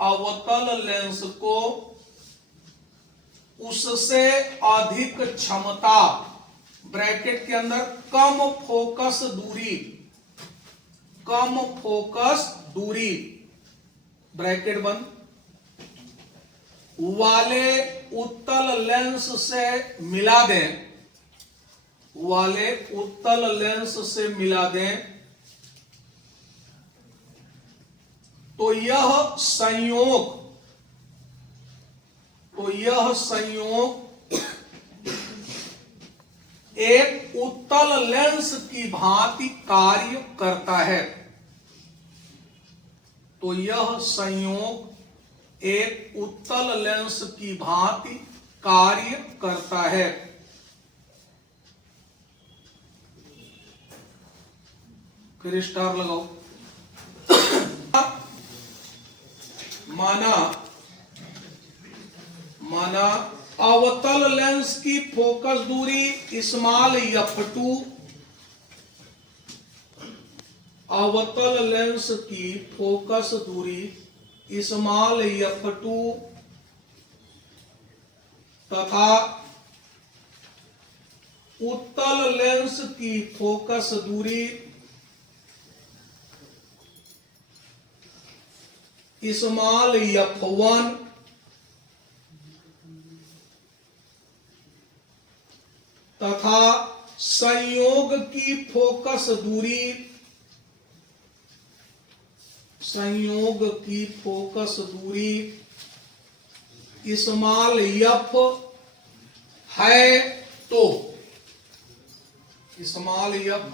अवतल लेंस को उससे अधिक क्षमता ब्रैकेट के अंदर कम फोकस दूरी ब्रैकेट बंद वाले उत्तल लेंस से मिला दें तो यह संयोग एक उत्तल लेंस की भांति कार्य करता है। तो यह संयोग एक उत्तल लेंस की भांति कार्य करता है। फिर स्टार लगाओ। माना अवतल लेंस की फोकस दूरी स्मॉल f2, अवतल लेंस की फोकस दूरी स्मॉल f2 तथा उत्तल लेंस की फोकस दूरी स्मॉल f1 तथा संयोग की फोकस दूरी स्मॉल f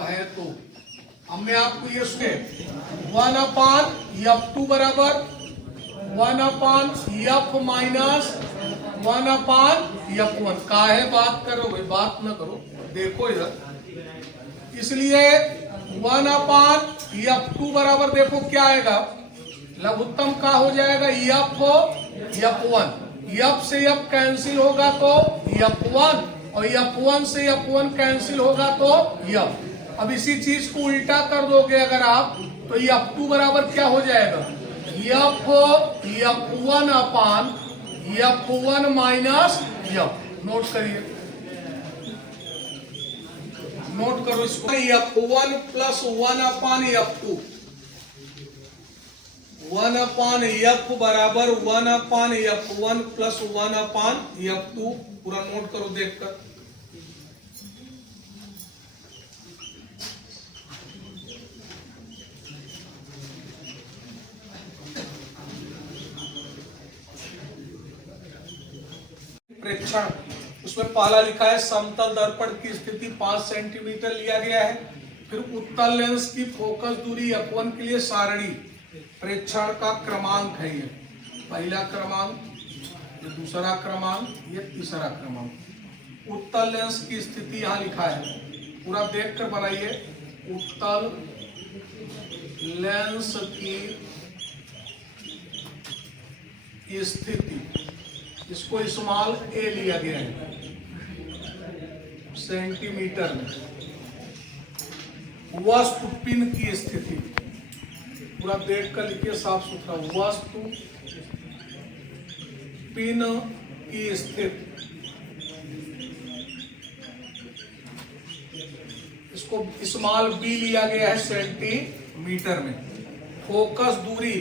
है तो हमने आपको ये सुने 1/f2 बराबर 1/f माइनस 1/f1 का है। बात करो भाई, बात ना करो, देखो इधर। इसलिए 1/f2 बराबर देखो क्या आएगा, लघुत्तम का हो जाएगा f1। f से f कैंसिल होगा तो f1 और f1 से f1 कैंसिल होगा तो f। अब इसी चीज को उल्टा कर दोगे अगर आप तो f2 बराबर क्या हो जाएगा, f1 माइनस f। नोट करिए, नोट करो इसको। f1 प्लस 1/f2, 1/f बराबर 1/f1 प्लस 1/f2। पूरा नोट करो देखकर। प्रेक्षण, उसमें पहला लिखा है समतल दर्पण की स्थिति 5 सेंटीमीटर लिया गया है। फिर उत्तल लेंस की फोकस दूरी f1 के लिए सारणी प्रेक्षण का क्रमांक है। ये पहला क्रमांक, ये दूसरा क्रमांक, ये तीसरा क्रमांक। उत्तल लेंस की स्थिति यहां लिखा है, पूरा देखकर बनाइए। उत्तल लेंस की स्थिति, इसको स्मॉल a लिया गया है सेंटीमीटर में। वस्तु पिन की स्थिति पूरा देख कर लिखिए साफ सुथरा। वस्तु पिन की स्थिति, इसको स्मॉल b लिया गया है सेंटीमीटर में। फोकस दूरी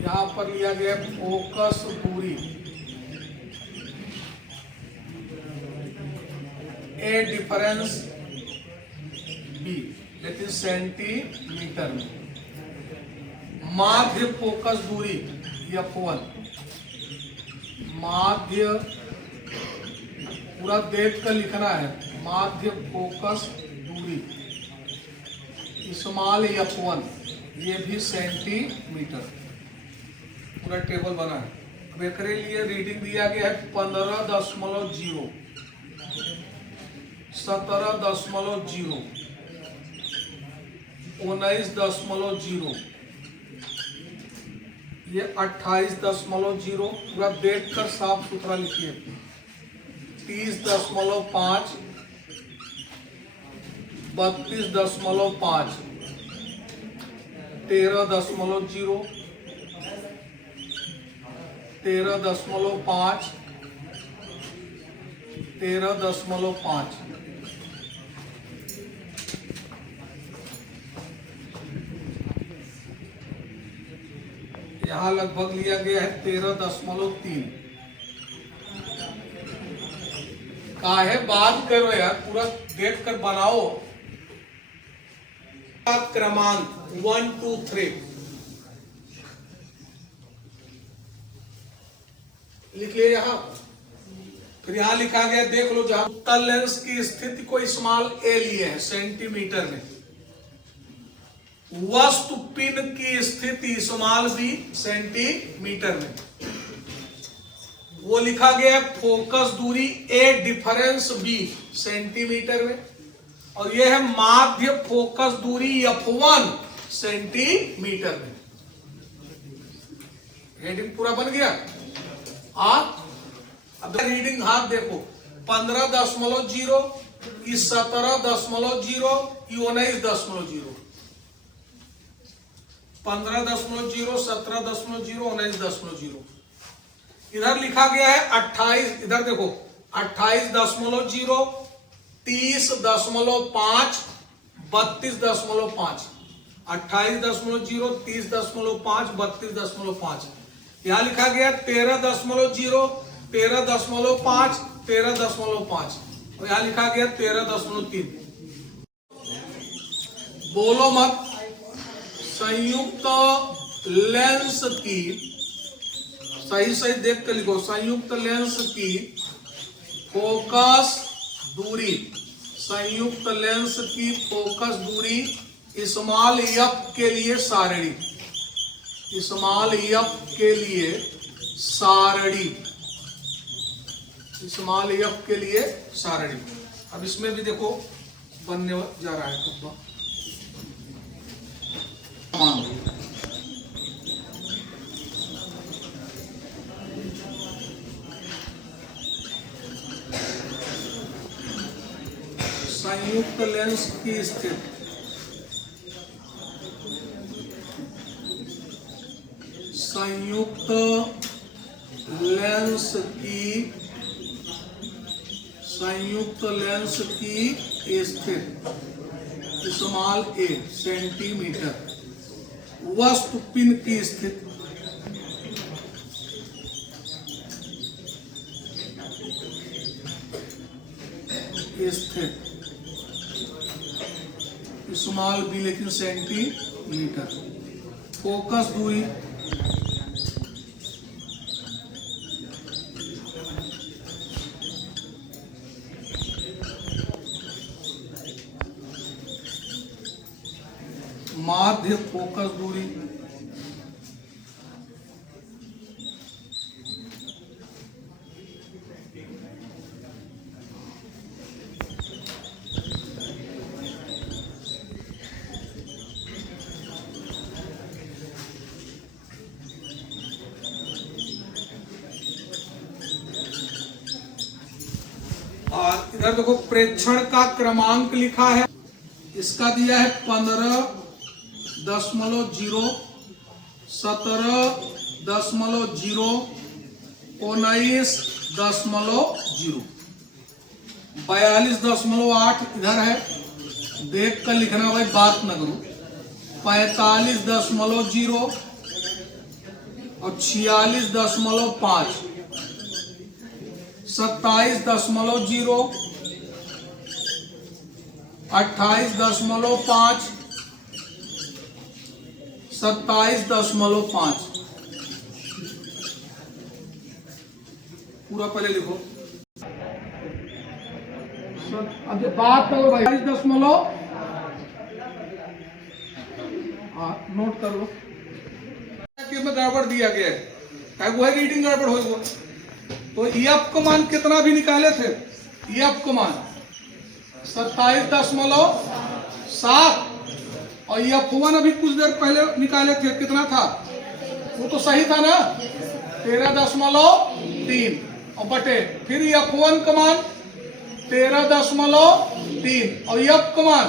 यहां पर लिया गया फोकस दूरी ए डिफरेंस बी, लेकिन सेंटीमीटर में। माध्य फोकस दूरी f1, माध्य पूरा देख कर लिखना है। माध्य फोकस दूरी स्मॉल f1, ये भी सेंटीमीटर। पूरा टेबल बना है। अब एकरे लिए रीडिंग दिया गया है 15.0, 17.0, 19.0, ये 28.0। पूरा देख कर साफ सुथरा लिखिए। 30.5, 32.5, 13.0, 13.5, 13.5। यहां लगभग लिया गया है 13.3। काहे बात करो यार, पूरा देख कर बनाओ। क्रमांक 1 2 3 लिख लिया यहां। फिर यहां लिखा गया, देख लो, जहां उत्तल लेंस की स्थिति को स्मॉल ए लिए है सेंटीमीटर में, वस्तु पिन की स्थिति स्मॉल बी सेंटीमीटर में। वो लिखा गया फोकस दूरी ए डिफरेंस बी सेंटीमीटर में, और यह है माध्य फोकस दूरी F1 सेंटीमीटर में। हेडिंग पूरा बन गया। अब रीडिंग हाथ देखो, 15.0, 17.0, 19.0, 15.0, 17.0, 19.0। इधर लिखा गया है 28, इधर देखो 28.0, 30.5, 32.5, 28.0, 30.5, 32.5। यहां लिखा गया 13.0, 13.5, 13.5, और यहां लिखा गया 13.3। बोलो मत। संयुक्त लेंस की, सही सही देख कर लिखो, संयुक्त लेंस की फोकस दूरी, संयुक्त लेंस की फोकस दूरी स्मॉल एफ के लिए सारणी, स्मॉल एफ के लिए सारणी, स्मॉल एफ के लिए सारणी। अब इसमें भी देखो बनने जा रहा है कब्बा। संयुक्त लेंस की स्थिति, संयुक्त लेंस की, संयुक्त लेंस की स्थिति स्मॉल ए सेंटीमीटर, वस्तु पिन की स्थिति, स्थिति स्मॉल बी लेकिन सेंटीमीटर, फोकस दूरी माध्य फोकस दूरी और इधर देखो प्रेक्षण का क्रमांक लिखा है, इसका दिया है 15.0, 17.0, 19.0, 42.8 इधर है, देख कर लिखना भाई, बात न करो। 45.0 और 46.5, 27.0, 28.5, 27.5। पूरा पहले लिखो। अब जो बात करो भाई, 22., नोट कर लो में गड़बड़ दिया गया है, वो है रीडिंग गड़बड़ हो गया। तो एफ का मान कितना भी निकाले थे, एफ का मान 27.7, और F1 अभी कुछ देर पहले निकाले थे, कितना था, वो तो सही था ना, 13.3, और बटे फिर F1 का मान 13.3 और F का मान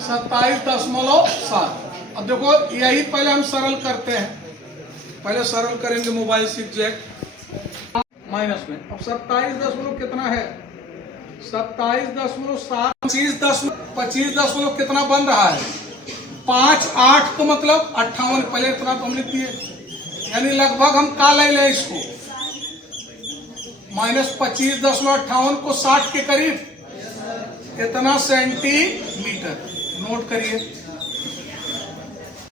27.7। अब देखो यही पहले हम सरल करते हैं, पहले सरल करेंगे मोबाइल से एग्जैक्ट माइनस में। अब 27 दशमलव कितना है, 27.7, 25 दशमलव कितना बन रहा है 5, 8 तो मतलब 58, पहले इतना तो हम लिख दिए, यानी लगभग हम का ले लें इसको -25.58 को 60 के करीब इतना सेंटीमीटर। नोट करिए।